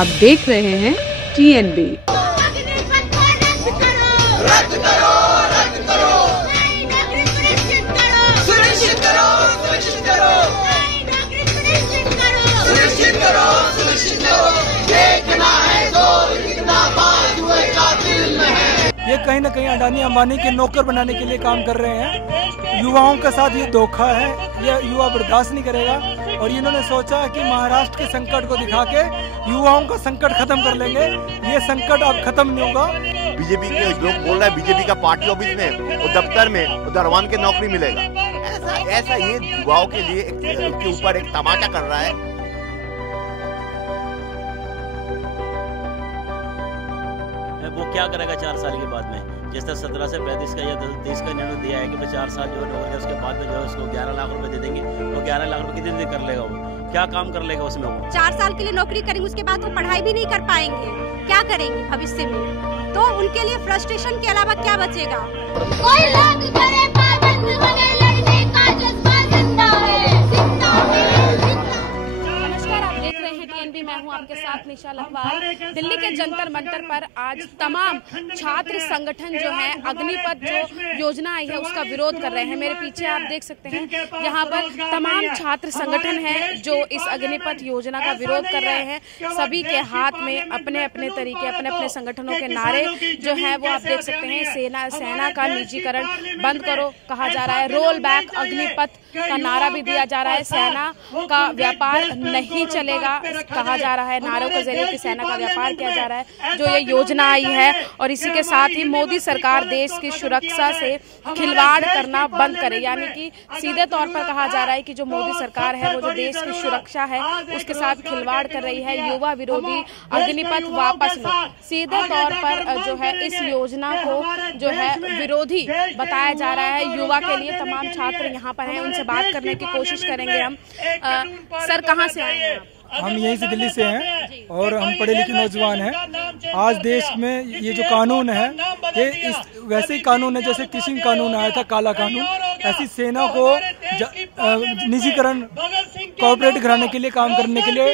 आप देख रहे हैं TNB। ये कहीं ना कहीं अडानी अंबानी के नौकर बनाने के लिए काम कर रहे हैं। युवाओं के साथ ये धोखा है, ये युवा बर्दाश्त नहीं करेगा। और इन्होंने सोचा कि महाराष्ट्र के संकट को दिखा के युवाओं का संकट खत्म कर लेंगे। ये संकट अब खत्म नहीं होगा। बीजेपी के लोग बोल रहे हैं बीजेपी का पार्टी ऑफिस में और दफ्तर में और दरवान के नौकरी मिलेगा। ऐसा ये युवाओं के लिए उसके ऊपर एक तमाचा कर रहा है। वो क्या करेगा 4 साल के बाद में? जिस तरह 17 से 35 का या 30 का निर्णय दिया है कि 4 साल जो है नौकरी, उसके बाद में जो है उसको 11 लाख रुपए दे देंगे। वो 11 लाख रुपए कितने दिन कर लेगा? वो क्या काम कर लेगा उसमें? वो 4 साल के लिए नौकरी करेंगे, उसके बाद वो पढ़ाई भी नहीं कर पाएंगे। क्या करेंगे भविष्य में? तो उनके लिए फ्रस्ट्रेशन के अलावा क्या बचेगा? कोई लोग करे पाबंद बने, लड़ने का जज्बा जिंदा है, जिंदा है। नमस्कार, आप देख रहे हैं TNB। मैं हूं आपके साथ निशा लखवाल। दिल्ली के जंतर मंतर पर आज तमाम छात्र संगठन जो है अग्निपथ जो योजना आई है उसका विरोध कर रहे हैं। मेरे पीछे आप देख सकते हैं, यहाँ पर तमाम छात्र संगठन हैं जो इस अग्निपथ योजना का विरोध कर रहे हैं। सभी के हाथ में अपने अपने तरीके, अपने अपने संगठनों के नारे जो है वो आप देख सकते हैं। सेना का निजीकरण बंद करो कहा जा रहा है, रोल बैक अग्निपथ का नारा भी दिया जा रहा है। सेना का व्यापार नहीं चलेगा कहा जा रहा है, नारों के जरिए कि सेना का व्यापार किया जा रहा है जो ये योजना आई है। और इसी के साथ ही मोदी सरकार देश की सुरक्षा से खिलवाड़ करना बंद करे, यानी कि सीधे तौर पर कहा जा रहा है कि जो मोदी सरकार है वो जो देश की सुरक्षा है उसके साथ खिलवाड़ कर रही है। युवा विरोधी अग्निपथ वापस लो, सीधे तौर पर जो है इस योजना को जो है विरोधी बताया जा रहा है। युवा के लिए तमाम छात्र यहाँ पर हैं, उनसे बात करने की कोशिश करेंगे हम। सर, कहाँ से आए हैं? हम यहीं से दिल्ली से हैं और हम पढ़े लिखे नौजवान हैं। आज देश में ये जो कानून है ये इस वैसे ही कानून है जैसे कृषि कानून आया था, काला कानून। ऐसी सेना को निजीकरण कॉर्पोरेट घराने के लिए काम करने के लिए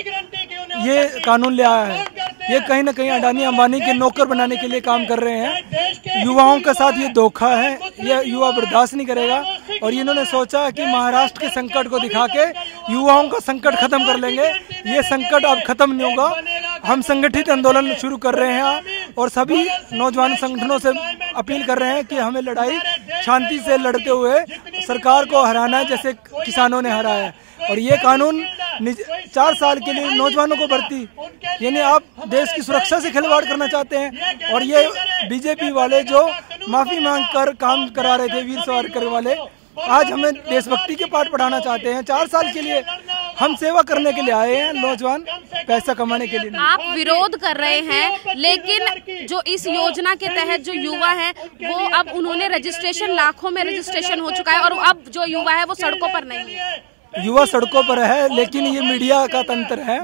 ये कानून ले आया है। ये कहीं ना कहीं अडानी अंबानी के नौकर बनाने के लिए काम कर रहे हैं। युवाओं के साथ ये धोखा है, ये युवा बर्दाश्त नहीं करेगा। और इन्होंने सोचा कि महाराष्ट्र के संकट को दिखा के युवाओं का संकट खत्म कर लेंगे। ये संकट अब खत्म नहीं होगा। हम संगठित आंदोलन शुरू कर रहे हैं और सभी नौजवान संगठनों से अपील कर रहे हैं कि हमें लड़ाई शांति से लड़ते हुए सरकार को हराना है जैसे किसानों ने हराया है। और ये कानून 4 साल के लिए नौजवानों को भर्ती, यानी आप देश की सुरक्षा से खिलवाड़ करना चाहते हैं। और ये बीजेपी वाले जो माफी मांग कर काम करा रहे थे, वीर सावरकर वाले, आज हमें देशभक्ति के पाठ पढ़ाना चाहते हैं। 4 साल के लिए हम सेवा करने के लिए आए हैं, नौजवान पैसा कमाने के लिए नहीं। आप विरोध कर रहे हैं, लेकिन जो इस योजना के तहत जो युवा हैं वो अब उन्होंने रजिस्ट्रेशन, लाखों में रजिस्ट्रेशन हो चुका है और अब जो युवा है वो सड़कों पर नहीं है। युवा सड़कों पर है, लेकिन ये मीडिया का तंत्र है।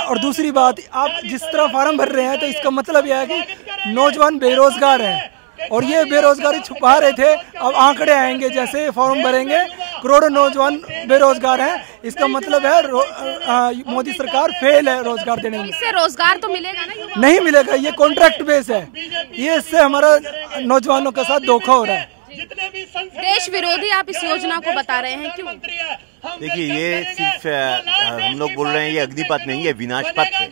और दूसरी बात, आप जिस तरह फार्म भर रहे हैं तो इसका मतलब यह है कि नौजवान बेरोजगार हैं और ये बेरोजगारी छुपा रहे थे। अब आंकड़े आएंगे, जैसे फॉर्म भरेंगे करोड़ों नौजवान बेरोजगार हैं। इसका मतलब है मोदी सरकार फेल है रोजगार देने में। इससे रोजगार तो मिलेगा ना? नहीं मिलेगा, ये कॉन्ट्रैक्ट बेस है। ये इससे हमारा नौजवानों के साथ धोखा हो रहा है। देश विरोधी आप इस योजना को बता रहे हैं, क्यों? देखिए, ये सिर्फ हम लोग बोल रहे हैं ये अग्निपथ नहीं है, विनाश पथ है।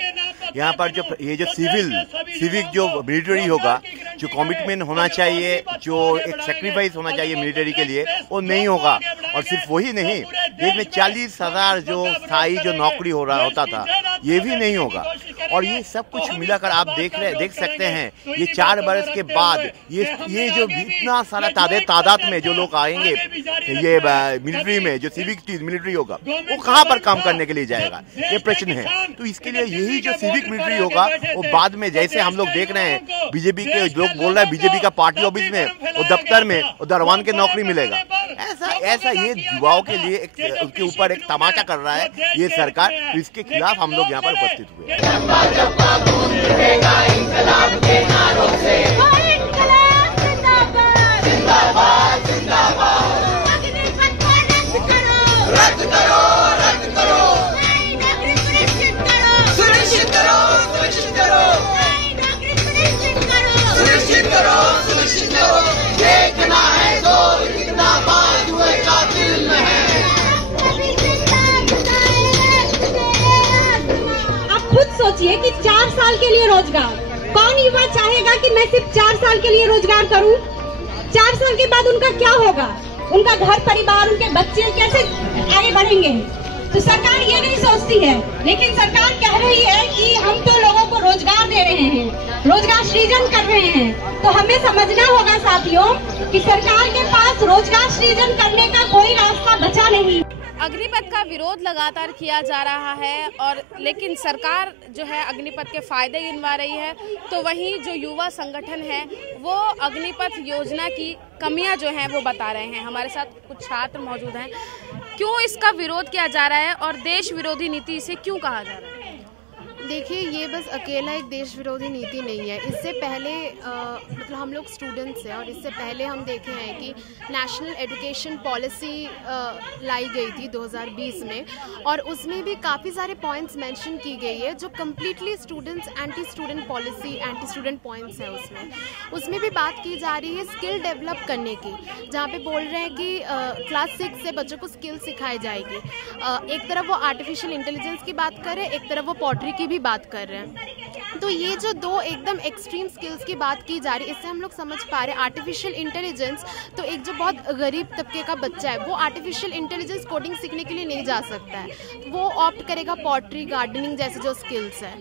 यहाँ पर जो ये जो सिविक जो मिलिट्री होगा, जो कमिटमेंट होना चाहिए, जो एक सेक्रीफाइस होना चाहिए मिलिट्री के लिए, वो नहीं होगा। और सिर्फ वही नहीं, देश में 40,000 जो स्थायी जो नौकरी होता था, ये भी नहीं होगा। और ये सब कुछ मिलाकर आप देख सकते हैं, ये 4 बरस के बाद ये जो इतना सारा तादाद में जो लोग आएंगे ये मिलिट्री में, जो सिविक मिलिट्री होगा, वो कहाँ पर काम करने के लिए जाएगा, ये प्रश्न है। तो इसके लिए यही जो सिविक मिलिट्री होगा वो बाद में, जैसे हम लोग देख रहे हैं बीजेपी के लोग बोल रहे हैं बीजेपी का पार्टी ऑफिस में और दफ्तर में और दरवान के नौकरी मिलेगा। ऐसा ये युवाओं के लिए उसके ऊपर एक तमाचा कर रहा है ये सरकार। तो इसके खिलाफ हम लोग यहाँ पर उपस्थित हुए रद्द करो, सुनिश्चित करो। सोचिए कि 4 साल के लिए रोजगार, कौन युवा चाहेगा कि मैं सिर्फ 4 साल के लिए रोजगार करूं? 4 साल के बाद उनका क्या होगा? उनका घर परिवार, उनके बच्चे कैसे आगे बढ़ेंगे? तो सरकार ये नहीं सोचती है, लेकिन सरकार कह रही है कि हम तो लोगों को रोजगार दे रहे हैं, रोजगार सृजन कर रहे हैं। तो हमें समझना होगा साथियों कि सरकार के पास रोजगार सृजन करने का कोई रास्ता बचा नहीं। अग्निपथ का विरोध लगातार किया जा रहा है और लेकिन सरकार जो है अग्निपथ के फायदे गिनवा रही है, तो वहीं जो युवा संगठन है वो अग्निपथ योजना की कमियां जो हैं वो बता रहे हैं। हमारे साथ कुछ छात्र मौजूद हैं। क्यों इसका विरोध किया जा रहा है और देश विरोधी नीति इसे क्यों कहा जा रहा है? देखिए, ये बस अकेला एक देश विरोधी नीति नहीं है। इससे पहले मतलब हम लोग स्टूडेंट्स हैं और इससे पहले हम देखे हैं कि नेशनल एजुकेशन पॉलिसी लाई गई थी 2020 में, और उसमें भी काफ़ी सारे पॉइंट्स मेंशन की गई है जो completely students anti student policy, anti student points हैं। उसमें भी बात की जा रही है स्किल डेवलप करने की, जहाँ पे बोल रहे हैं कि क्लास 6 से बच्चों को स्किल सिखाई जाएगी। एक तरफ वो आर्टिफिशियल इंटेलिजेंस की बात कर रहे हैं, एक तरफ वो पॉटरी की भी बात कर रहे हैं। तो ये जो दो एकदम एक्सट्रीम स्किल्स की बात की जा रही है, इससे हम लोग समझ पा रहे हैं आर्टिफिशियल इंटेलिजेंस, तो एक जो बहुत गरीब तबके का बच्चा है वो आर्टिफिशियल इंटेलिजेंस कोडिंग सीखने के लिए नहीं जा सकता है, वो ऑप्ट करेगा पॉटरी, गार्डनिंग जैसे जो स्किल्स है।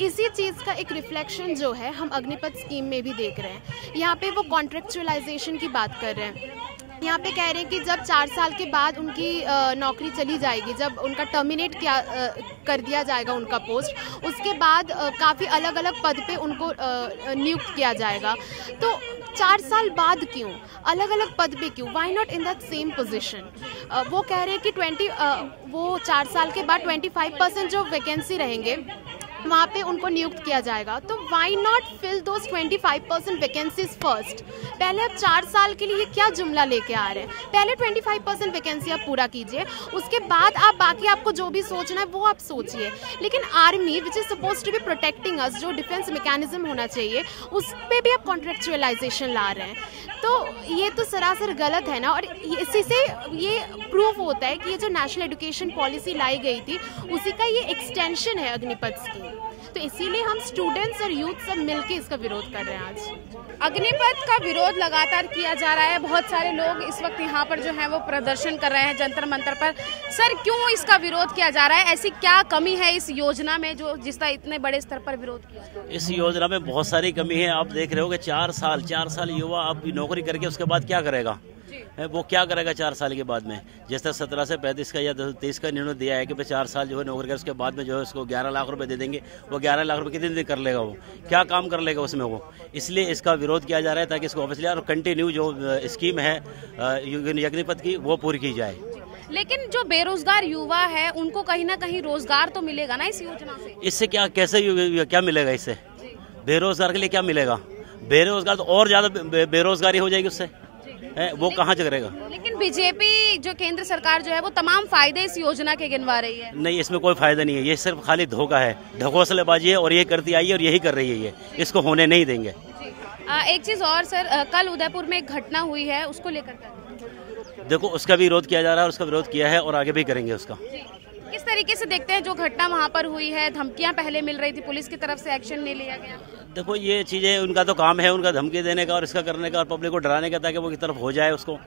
इसी चीज़ का एक रिफ्लेक्शन जो है हम अग्निपथ स्कीम में भी देख रहे हैं। यहाँ पे वो कॉन्ट्रेक्चुअलाइजेशन की बात कर रहे हैं। यहाँ पे कह रहे हैं कि जब 4 साल के बाद उनकी नौकरी चली जाएगी, जब उनका टर्मिनेट कर दिया जाएगा उनका पोस्ट, उसके बाद काफ़ी अलग अलग पद पे उनको नियुक्त किया जाएगा। तो 4 साल बाद क्यों अलग अलग पद पे क्यों? Why not in that same position? वो कह रहे हैं कि वो 4 साल के बाद 25% जो वैकेंसी रहेंगे वहाँ पे उनको नियुक्त किया जाएगा। तो why not fill those 25% vacancies first? पहले आप 4 साल के लिए क्या जुमला लेके आ रहे हैं? पहले 25% वैकेंसी आप पूरा कीजिए, उसके बाद आप बाकी आपको जो भी सोचना है वो आप सोचिए। लेकिन army which is suppose to be protecting us, जो डिफेंस मैकेनिज्म होना चाहिए, उस पर भी आप कॉन्ट्रेक्चुअलाइजेशन ला रहे हैं। तो ये तो सरासर गलत है ना। और इसी से ये प्रूफ होता है कि ये जो नेशनल एजुकेशन पॉलिसी लाई गई थी उसी का ये एक्सटेंशन है अग्निपथ स्कीम। तो इसीलिए हम स्टूडेंट्स और यूथ सब मिलके इसका विरोध कर रहे हैं। आज अग्निपथ का विरोध लगातार किया जा रहा है। बहुत सारे लोग इस वक्त यहाँ पर जो है वो प्रदर्शन कर रहे हैं जंतर मंतर पर। सर, क्यों इसका विरोध किया जा रहा है? ऐसी क्या कमी है इस योजना में जो जिसका इतने बड़े स्तर पर विरोध किया? इस योजना में बहुत सारी कमी है। आप देख रहे हो कि 4 साल युवा अब नौकरी करके उसके बाद क्या करेगा? वो क्या करेगा 4 साल के बाद में? जिस तरह 17 से 35 का या 23 का निर्णय दिया है कि 4 साल जो है नौकरी कर, उसके बाद में जो है उसको 11 लाख रुपए दे देंगे। वो 11 लाख रुपए कितने दिन कर लेगा? वो क्या काम कर लेगा उसमें? वो इसलिए इसका विरोध किया जा रहा है ताकि इसको वापस लिया और कंटिन्यू जो स्कीम है अग्निपथ की वो पूरी की जाए। लेकिन जो बेरोजगार युवा है उनको कहीं ना कहीं रोजगार तो मिलेगा ना इस योजना से? इससे क्या मिलेगा? इससे बेरोजगार के लिए क्या मिलेगा? बेरोजगार तो और ज्यादा बेरोजगारी हो जाएगी उससे। वो कहाँ से करेगा? लेकिन बीजेपी जो केंद्र सरकार जो है वो तमाम फायदे इस योजना के गिनवा रही है। नहीं, इसमें कोई फायदा नहीं है। ये सिर्फ खाली धोखा है, ढकोसलेबाजी है और ये करती आई है और यही कर रही है। ये इसको होने नहीं देंगे। एक चीज और सर, कल उदयपुर में एक घटना हुई है, उसको लेकर देखो, उसका भी विरोध किया जा रहा है, उसका विरोध किया है और आगे भी करेंगे उसका। किस तरीके से देखते हैं जो घटना वहाँ पर हुई है? धमकियाँ पहले मिल रही थी, पुलिस की तरफ से एक्शन नहीं लिया गया। देखो, ये चीजें उनका तो काम है, उनका धमकी देने का और इसका करने का और पब्लिक को डराने का, ताकि वो की तरफ हो जाए उसको।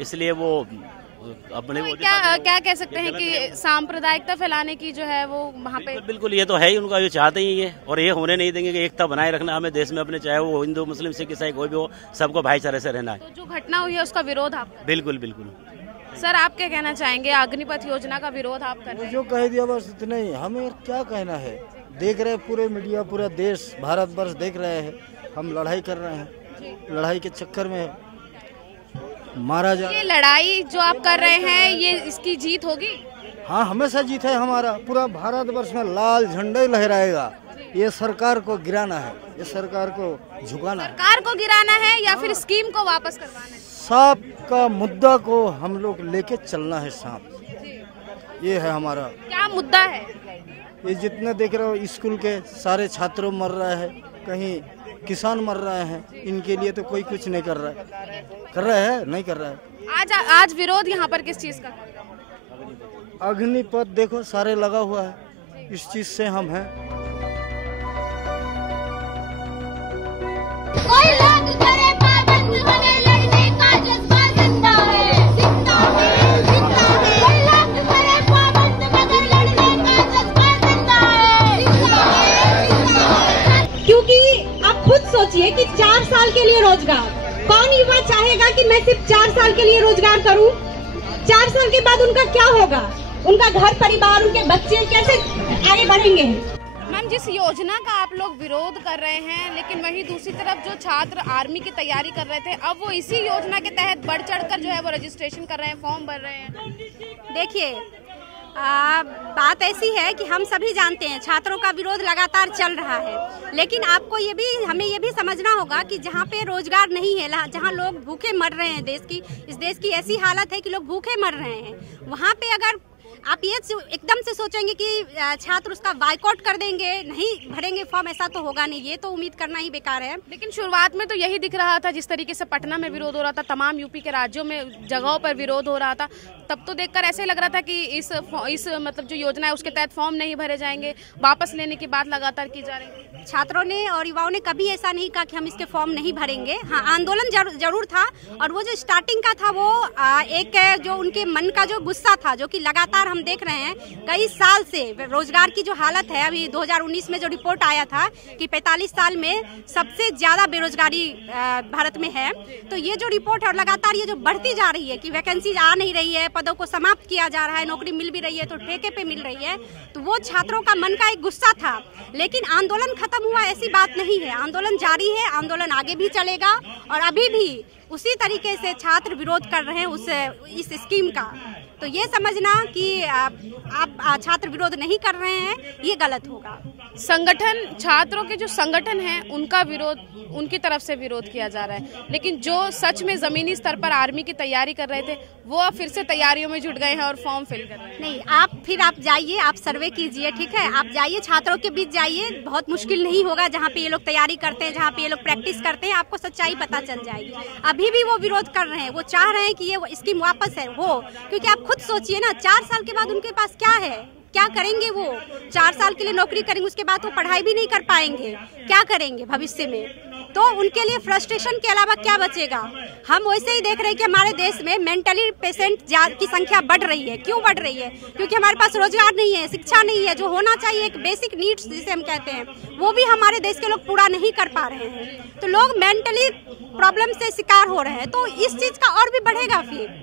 इसलिए वो अपने तो क्या कह सकते हैं कि सांप्रदायिकता फैलाने की जो है वो वहाँ पे बिल्कुल ये तो है ही उनका, ये चाहते ही है और ये होने नहीं देंगे कि एकता बनाए रखना हमें देश में अपने, चाहे वो हिंदू मुस्लिम सिख ईसाई कोई भी हो, सबको भाईचारे से रहना है। तो जो घटना हुई है उसका विरोध आप? बिल्कुल बिल्कुल। सर, आप क्या कहना चाहेंगे? अग्निपथ योजना का विरोध आप कर रहे हैं? जो कह दिया बस इतना ही, हमें क्या कहना है? देख रहे पूरे मीडिया, पूरा देश भारतवर्ष देख रहे हैं, हम लड़ाई कर रहे हैं, लड़ाई के चक्कर में मारा जा। ये लड़ाई जो आप कर रहे हैं ये इसकी जीत होगी? हाँ, हमेशा जीत है हमारा। पूरा भारतवर्ष में लाल झंडा लहराएगा। ये सरकार को गिराना है, ये सरकार को झुकाना है। सरकार को गिराना है या फिर स्कीम को वापस करवाना है? सांप का मुद्दा को हम लोग लेके चलना है। सांप ये है हमारा। क्या मुद्दा है? ये जितने देख रहे हो स्कूल के सारे छात्रों मर रहे हैं, कहीं किसान मर रहे हैं, इनके लिए तो कोई कुछ नहीं कर रहा है। कर रहा है? नहीं कर रहा है। आज विरोध यहाँ पर किस चीज का? अग्निपथ देखो सारे लगा हुआ है, इस चीज से हम हैं। रोजगार। कौन युवा चाहेगा कि मैं सिर्फ 4 साल के लिए रोजगार करूं? 4 साल के बाद उनका क्या होगा? उनका घर परिवार, उनके बच्चे कैसे आगे बढ़ेंगे? मैम, जिस योजना का आप लोग विरोध कर रहे हैं, लेकिन वहीं दूसरी तरफ जो छात्र आर्मी की तैयारी कर रहे थे, अब वो इसी योजना के तहत बढ़ चढ़कर जो है वो रजिस्ट्रेशन कर रहे हैं, फॉर्म भर रहे हैं। देखिए, बात ऐसी है कि हम सभी जानते हैं छात्रों का विरोध लगातार चल रहा है, लेकिन आपको हमें ये भी समझना होगा कि जहाँ पे रोजगार नहीं है, जहाँ लोग भूखे मर रहे हैं, इस देश की ऐसी हालत है कि लोग भूखे मर रहे हैं, वहाँ पे अगर आप ये एकदम से सोचेंगे कि छात्र उसका बाइकआउट कर देंगे, नहीं भरेंगे फॉर्म, ऐसा तो होगा नहीं। ये तो उम्मीद करना ही बेकार है। लेकिन शुरुआत में तो यही दिख रहा था, जिस तरीके से पटना में विरोध हो रहा था, तमाम यूपी के राज्यों में जगहों पर विरोध हो रहा था, तब तो देखकर ऐसे लग रहा था कि इस मतलब जो योजना है उसके तहत फॉर्म नहीं भरे जाएंगे, वापस लेने की बात लगातार की जा रही है। छात्रों ने और युवाओं ने कभी ऐसा नहीं कहा कि हम इसके फॉर्म नहीं भरेंगे। हाँ, आंदोलन जरूर था, और वो जो स्टार्टिंग का था वो एक जो उनके मन का जो गुस्सा था, जो कि लगातार हम देख रहे हैं कई साल से रोजगार की जो हालत है। अभी 2019 में जो रिपोर्ट आया था कि 45 साल में सबसे ज्यादा बेरोजगारी भारत में है, तो ये जो रिपोर्ट है और लगातार ये जो बढ़ती जा रही है कि वैकेंसी आ नहीं रही है, पदों को समाप्त किया जा रहा है, नौकरी मिल भी रही है तो ठेके पे मिल रही है, तो वो छात्रों का मन का एक गुस्सा था। लेकिन आंदोलन खत्म हुआ ऐसी बात नहीं है, आंदोलन जारी है, आंदोलन आगे भी चलेगा, और अभी भी उसी तरीके से छात्र विरोध कर रहे हैं इस स्कीम का। तो ये समझना कि आप छात्र विरोध नहीं कर रहे हैं, ये गलत होगा। संगठन, छात्रों के जो संगठन हैं उनका विरोध, उनकी तरफ से विरोध किया जा रहा है, लेकिन जो सच में जमीनी स्तर पर आर्मी की तैयारी कर रहे थे वो अब फिर से तैयारियों में जुट गए हैं और फॉर्म फिल कर रहे हैं। नहीं, आप जाइए, आप सर्वे कीजिए, ठीक है, आप जाइए छात्रों के बीच जाइए, बहुत मुश्किल नहीं होगा। जहाँ पे ये लोग तैयारी करते हैं, जहाँ पे ये लोग प्रैक्टिस करते हैं, आपको सच्चाई पता चल जाएगी। अभी भी वो विरोध कर रहे हैं, वो चाह रहे हैं कि ये स्कीम वापस है हो, क्योंकि आप खुद सोचिए ना, 4 साल के बाद उनके पास क्या है, क्या करेंगे? वो 4 साल के लिए नौकरी करेंगे, उसके बाद वो पढ़ाई भी नहीं कर पाएंगे, क्या करेंगे भविष्य में? तो उनके लिए फ्रस्ट्रेशन के अलावा क्या बचेगा? हम वैसे ही देख रहे हैं कि हमारे देश में मेंटली पेशेंट की संख्या बढ़ रही है। क्यों बढ़ रही है? क्योंकि हमारे पास रोजगार नहीं है, शिक्षा नहीं है, जो होना चाहिए एक बेसिक नीड्स जिसे हम कहते हैं, वो भी हमारे देश के लोग पूरा नहीं कर पा रहे हैं। तो लोग मेंटली प्रॉब्लम से शिकार हो रहे हैं, तो इस चीज का और भी बढ़ेगा फिर।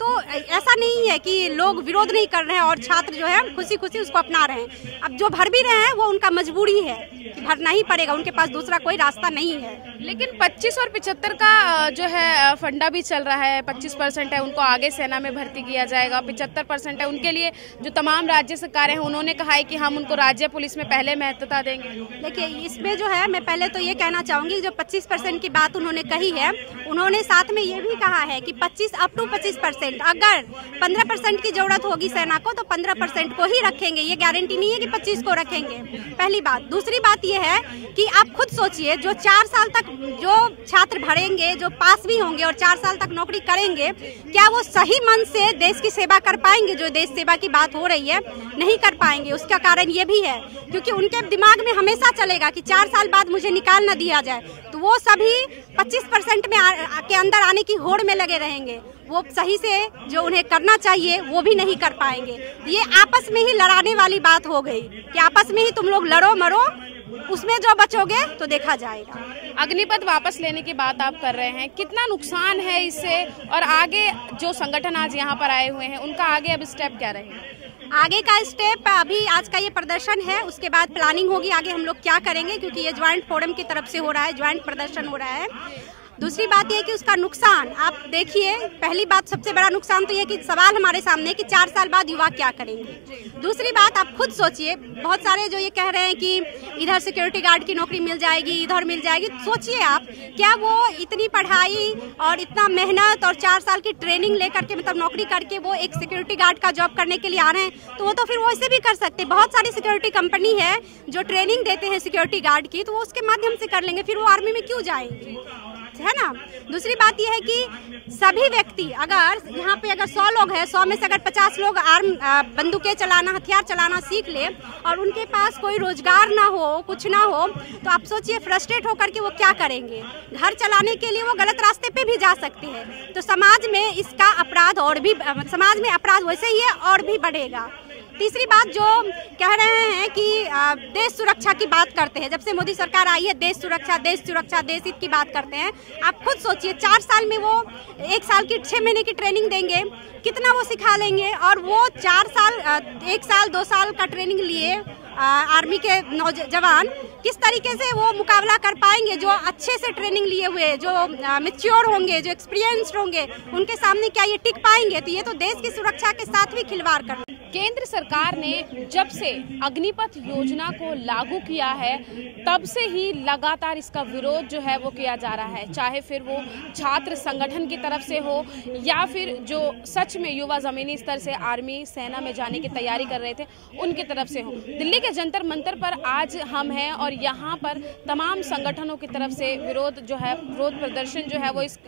तो ऐसा नहीं है कि लोग विरोध नहीं कर रहे हैं और छात्र जो है खुशी खुशी उसको अपना रहे हैं। अब जो भर भी रहे हैं वो उनका मजबूरी है कि भरना ही पड़ेगा, उनके पास दूसरा कोई रास्ता नहीं है। लेकिन 25 और 75 का जो है फंडा भी चल रहा है, 25% है उनको आगे सेना में भर्ती किया जाएगा, 75% है उनके लिए जो तमाम राज्य सरकारें हैं उन्होंने कहा है कि हम उनको राज्य पुलिस में पहले महत्वता देंगे। देखिए, इसमें जो है मैं पहले तो ये कहना चाहूंगी, जो 25% की बात उन्होंने कही है, उन्होंने साथ में ये भी कहा है कि 25 अप टू 25%, अगर 15% की जरूरत होगी सेना को तो 15% को ही रखेंगे। ये गारंटी नहीं है कि 25 को रखेंगे, पहली बात। दूसरी बात ये है कि आप खुद सोचिए, जो 4 साल तक जो छात्र भरेंगे, जो पास भी होंगे और 4 साल तक नौकरी करेंगे, क्या वो सही मन से देश की सेवा कर पाएंगे? जो देश सेवा की बात हो रही है, नहीं कर पाएंगे। उसका कारण ये भी है क्योंकि उनके दिमाग में हमेशा चलेगा कि 4 साल बाद मुझे निकाल न दिया जाए, तो वो सभी 25% में के अंदर आने की होड़ में लगे रहेंगे। वो सही से जो उन्हें करना चाहिए वो भी नहीं कर पाएंगे। ये आपस में ही लड़ाने वाली बात हो गई कि आपस में ही तुम लोग लड़ो मरो, उसमें जो बचोगे तो देखा जाएगा। अग्निपथ वापस लेने की बात आप कर रहे हैं, कितना नुकसान है इससे, और आगे जो संगठन आज यहाँ पर आए हुए हैं उनका आगे अब स्टेप क्या रहेगा? आगे का स्टेप, अभी आज का ये प्रदर्शन है, उसके बाद प्लानिंग होगी आगे हम लोग क्या करेंगे, क्योंकि ये ज्वाइंट फोरम की तरफ से हो रहा है, ज्वाइंट प्रदर्शन हो रहा है। दूसरी बात यह है कि उसका नुकसान आप देखिए। पहली बात, सबसे बड़ा नुकसान तो ये कि सवाल हमारे सामने है कि 4 साल बाद युवा क्या करेंगे। दूसरी बात, आप खुद सोचिए, बहुत सारे जो ये कह रहे हैं कि इधर सिक्योरिटी गार्ड की नौकरी मिल जाएगी, इधर मिल जाएगी, सोचिए आप, क्या वो इतनी पढ़ाई और इतना मेहनत और 4 साल की ट्रेनिंग लेकर के, मतलब नौकरी करके वो एक सिक्योरिटी गार्ड का जॉब करने के लिए आ रहे हैं? तो वो तो फिर वो ऐसे भी कर सकते। बहुत सारी सिक्योरिटी कंपनी है जो ट्रेनिंग देते हैं सिक्योरिटी गार्ड की, तो वो उसके माध्यम से कर लेंगे, फिर वो आर्मी में क्यों जाएंगे, है ना। दूसरी बात यह है कि सभी व्यक्ति, अगर यहाँ पे अगर 100 लोग हैं, 100 में से अगर 50 लोग बंदूकें चलाना, हथियार चलाना सीख ले और उनके पास कोई रोजगार ना हो, कुछ ना हो, तो आप सोचिए फ्रस्ट्रेट होकर के वो क्या करेंगे। घर चलाने के लिए वो गलत रास्ते पे भी जा सकते हैं। तो समाज में इसका अपराध और भी, समाज में अपराध वैसे ही है और भी बढ़ेगा। तीसरी बात जो कह रहे हैं कि देश सुरक्षा की बात करते हैं, जब से मोदी सरकार आई है देश सुरक्षा देश हित की बात करते हैं। आप खुद सोचिए 4 साल में वो 1 साल की 6 महीने की ट्रेनिंग देंगे, कितना वो सिखा लेंगे। और वो 4 साल 1 साल 2 साल का ट्रेनिंग लिए आर्मी के नौजवान किस तरीके से वो मुकाबला कर पाएंगे, जो अच्छे से ट्रेनिंग लिए हुए, जो मैच्योर होंगे, जो एक्सपीरियंस्ड होंगे, उनके सामने क्या ये टिक पाएंगे? तो ये तो देश की सुरक्षा के साथ भी खिलवाड़ कर। केंद्र सरकार ने जब से अग्निपथ योजना को लागू किया है तब से ही लगातार इसका विरोध जो है वो किया जा रहा है, चाहे फिर वो छात्र संगठन की तरफ से हो या फिर जो सच में युवा जमीनी स्तर से आर्मी सेना में जाने की तैयारी कर रहे थे उनकी तरफ से हो। दिल्ली के जंतर मंतर पर आज हम हैं और यहाँ पर तमाम संगठनों की तरफ से विरोध प्रदर्शन जो है वो इस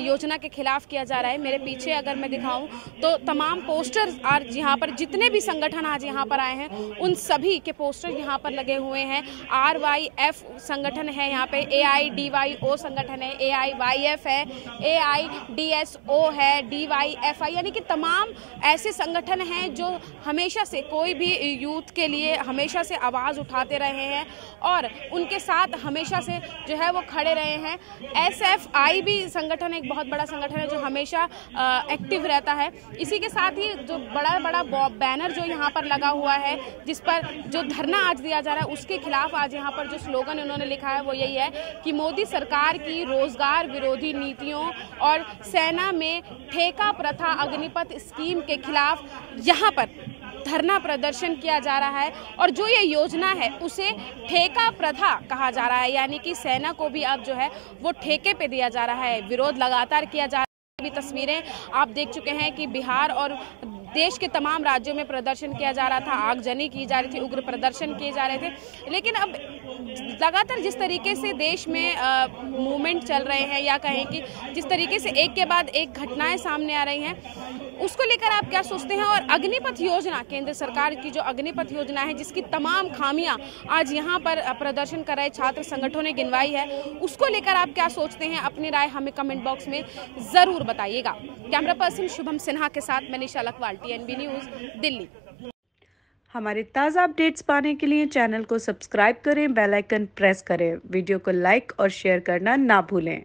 योजना के खिलाफ किया जा रहा है। मेरे पीछे अगर मैं दिखाऊं तो तमाम पोस्टर आज यहाँ पर जितने भी संगठन आज यहाँ पर आए हैं उन सभी के पोस्टर यहाँ पर लगे हुए हैं। RYF संगठन है, यहाँ पे AIDYO संगठन है, AIYF है, AIDSO है, DYFI, यानी कि तमाम ऐसे संगठन हैं जो हमेशा से कोई भी यूथ के लिए हमेशा से आवाज़ उठाते रहे हैं और उनके साथ हमेशा से जो है वो खड़े रहे हैं। SFI भी संगठन एक बहुत बड़ा संगठन है जो हमेशा एक्टिव रहता है। इसी के साथ ही जो बड़ा बैनर जो यहाँ पर लगा हुआ है जिस पर जो धरना आज दिया जा रहा है उसके खिलाफ आज यहाँ पर जो स्लोगन उन्होंने लिखा है वो यही है कि मोदी सरकार की रोजगार विरोधी नीतियों और सेना में ठेका प्रथा अग्निपथ स्कीम के खिलाफ यहाँ पर धरना प्रदर्शन किया जा रहा है। और जो ये योजना है उसे ठेका प्रथा कहा जा रहा है, यानी कि सेना को भी अब जो है वो ठेके पे दिया जा रहा है। विरोध लगातार किया जा रहा है। भी तस्वीरें आप देख चुके हैं कि बिहार और देश के तमाम राज्यों में प्रदर्शन किया जा रहा था, आगजनी की जा रही थी, उग्र प्रदर्शन किए जा रहे थे। लेकिन अब लगातार जिस तरीके से देश में मूवमेंट चल रहे हैं या कहें कि जिस तरीके से एक के बाद एक घटनाएं सामने आ रही हैं उसको लेकर आप क्या सोचते हैं? और अग्निपथ योजना, केंद्र सरकार की जो अग्निपथ योजना है जिसकी तमाम खामियां आज यहाँ पर प्रदर्शन कर रहे छात्र संगठनों ने गिनवाई है, उसको लेकर आप क्या सोचते हैं? अपनी राय हमें कमेंट बॉक्स में जरूर बताइएगा। कैमरा पर्सन शुभम सिन्हा के साथ मैं निशा लखवाल, TNB न्यूज़, दिल्ली। हमारे ताज़ा अपडेट्स पाने के लिए चैनल को सब्सक्राइब करें, बेल आइकन प्रेस करें, वीडियो को लाइक और शेयर करना ना भूलें।